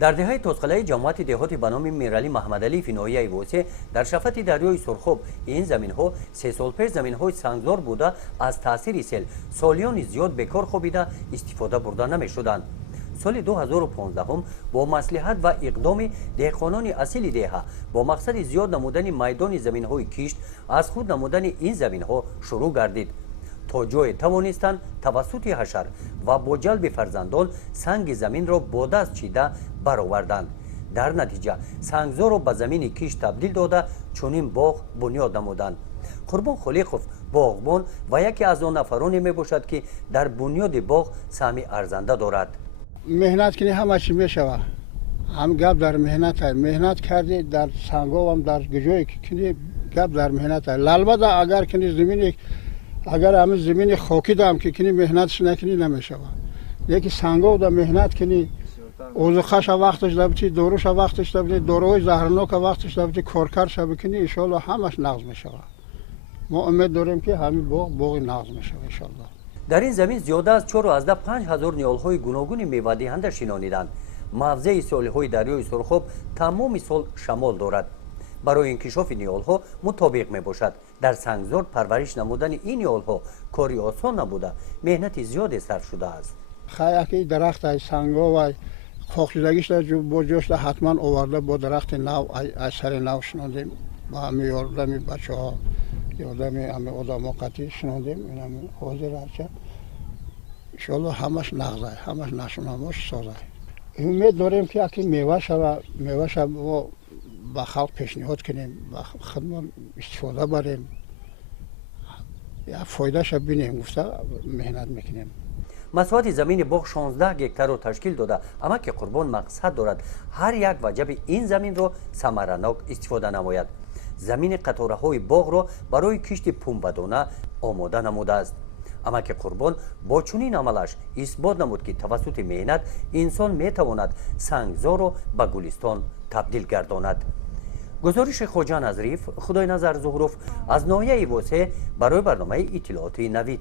در دهه توسقلعه جماعت دهاتی به نام میرعلی محمدعلی فینایی ووسه در شفت دریای سرخاب این زمین ها 3 سال پیش زمین های سنگزار بوده از تاثیر سیل سالیان زیاد بکار خوابیده استفاده برده نمی شدند. سال 2015 با مصلحت و اقدام دهقانان اصیل دهه با مقصد زیاد نمودن میدان زمین های کشت از خود نمودن این زمین ها شروع گردید تا جای توانستند توسط حشر و با جلب فرزندان سنگ زمین را با دست چیده برآوردند. در نتیجه سنگزار را به زمین کشت تبدیل داده چنین باغ بنیاد نمودند. قربان خلیقوف باغبان و یکی از آن نفرانی می باشد که در بنیاد باغ سهم ارزنده دارد. مهنت کنی همه چی می شود. هم گپ در مهنت است. مهنت کردی در سنگا هم در گجوی کنی گپ در مهنت است. البته اگر کنی زمین اگر همه زمین خاکی دام که کنی مهنتش نکنی نمیشه. یکی سنگا در مهنت کنی اوزخش وقتش دبتی دوروش وقتش دبتی دوروی زهرناک وقتش دبتی کارکرش بکنی ان شاء الله همش نقض میشه. ما امید داریم که همین باغ نقض میشه ان شاء الله. در این زمین زیاده از 4,500 نیالهای گوناگون میوه دهنده شنانیدند. موضع سالیهای دریای سرخاب تمام سال شمال دارد. برای انکشاف نیالها مطابق می باشد. در سنگزار پرورش نمودن این نیالها کاری آسان نبوده، مهنت زیاد صرف شده است. خیلی درخت از سنگا و خاک شدگیش با جوش حتما آورده با درخت نو اثر نو شناندیم با همه یاردمی بچه ها یاردمی همه آدم قطعی شناندیم این همه حاضر هرچه انشاءالله همش نغزه همش نشونامش سازه. امید داریم که اگه میوه شد و با خلق پیشنهاد کنیم و خدمت استفاده بریم یا فایده شد بینیم گفته مهنت میکنیم. مساحت زمین باغ 16 هکتار را تشکیل داده، اما که قربان مقصد دارد هر یک وجب این زمین را ثمرناک استفاده نماید. زمین قطاره های باغ را برای کشت پنبه‌دانه آماده نموده است، اما که قربان با چنین عملش اثبات نمود که توسط مهنت انسان میتواند سنگزار را به گلستان تبدیل گرداند. گزارش خواجه نظریف خدای نظر زهروف از ناحیه واسه برای برنامه اطلاعاتی نوید.